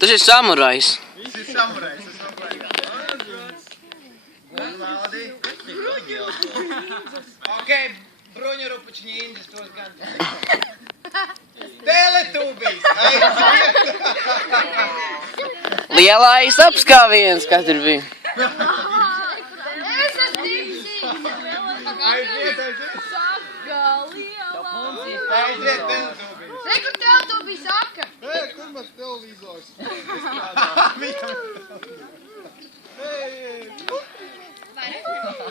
Tas ir samurajs. Tas ir samurajs, tas nav baigā. Valdi. Ok, bruņurupuči ņīndis tos gan. Teletubijs, aiziet! Lielais apskāviens, kas tur bija. Es esmu tīsī. Aiziet! Aiziet, teletubijs! Rekur teletubijs saka. Kur mans televizors?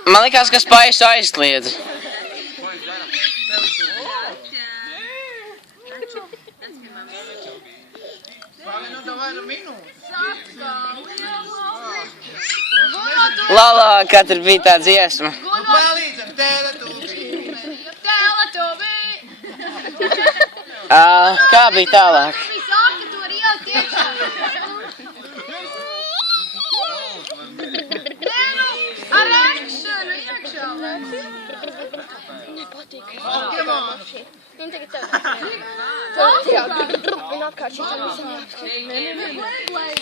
Man likās, ka spaisu aizsliedz. Lalā, kā tur bija tā dziesma. Palīdzam, teletubijs! Kā bija tālāk? Saka, tu var ielikt iekšā. Nē, nu, ar akšanu iekšā.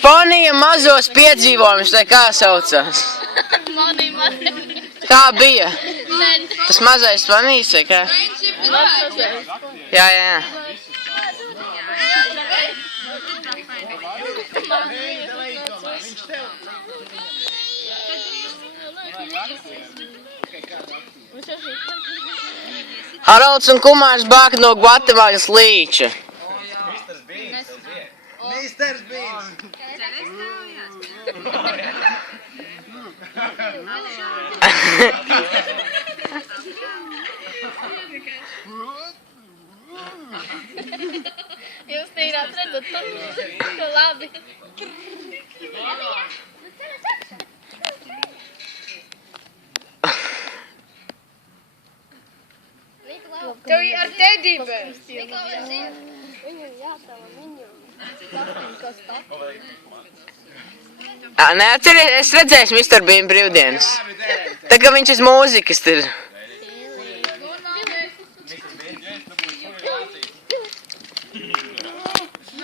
Fonija mazos piedzīvojumus, vai kā saucās? Kā bija? Tas mazais Fonijs, vai kā? Jā. Haralds un kumārs bāk no Gvatemaļas līča. Misters Beans! Jūs tīrāt redzat, to labi. Tev ar tedību. Neatceries, es redzēju Mr. Bean brīvdienas. Tā kā viņš iz mūzikas tur.